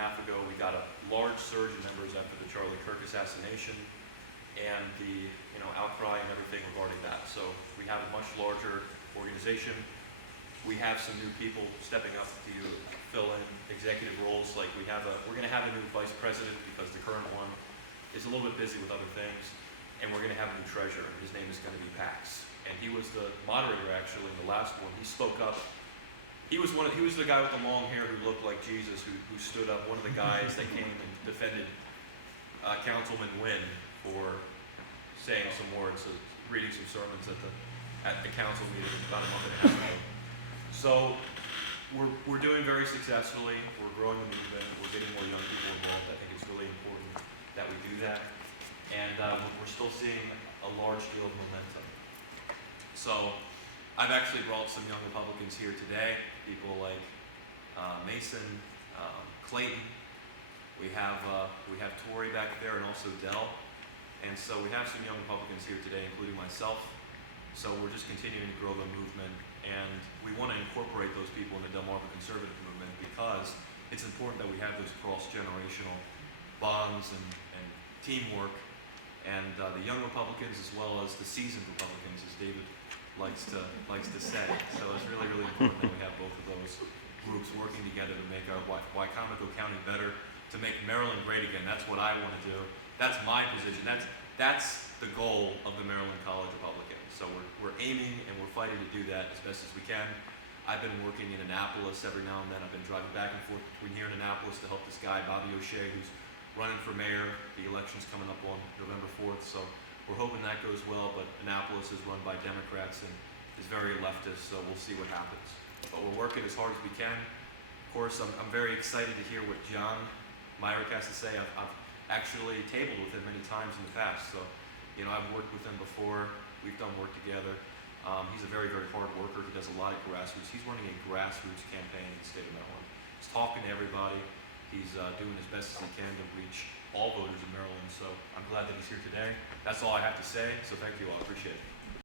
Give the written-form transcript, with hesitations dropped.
half ago, we got a large surge in members after the Charlie Kirk assassination and the outcry and everything regarding that. So we have a much larger organization. We have some new people stepping up to fill in executive roles. Like we're going to have a new vice president because the current one is a little bit busy with other things, and we're going to have a new treasurer. His name is going to be Pax, and he was the moderator actually in the last one. He spoke up. He was the guy with the long hair who looked like Jesus, who stood up. One of the guys that came and defended Councilman Wynn for saying some words, reading some sermons at the council meeting about a month and a half ago. So we're doing very successfully. We're growing the movement. We're getting more young people involved. I think it's really important that we do that. And we're still seeing a large deal of momentum. So I've actually brought some young Republicans here today. People like Mason, Clayton. We have Tori back there, and also Dell. And so we have some young Republicans here today, including myself. So we're just continuing to grow the movement, and we want to incorporate those people in the Delmarva conservative movement because it's important that we have those cross-generational bonds and teamwork, and the young Republicans as well as the seasoned Republicans, as David likes to say. So it's really, really important that we have both of those groups working together to make our Wicomico County better, to make Maryland great again. That's what I want to do. That's my position. That's the goal of the Maryland College Republicans. So we're aiming and we're fighting to do that as best as we can. I've been working in Annapolis every now and then. I've been driving back and forth between here and Annapolis to help this guy, Bobby O'Shea, who's running for mayor. The election's coming up on November 4th, so we're hoping that goes well, but Annapolis is run by Democrats and is very leftist, so we'll see what happens. But we're working as hard as we can. Of course, I'm very excited to hear what John Myrick has to say. I've actually tabled with him many times in the past, so I've worked with him before. We've done work together. He's a very, very hard worker. He does a lot of grassroots. He's running a grassroots campaign in the state of Maryland. He's talking to everybody. He's doing as best as he can to reach all voters in Maryland. So I'm glad that he's here today. That's all I have to say. So thank you all. I appreciate it.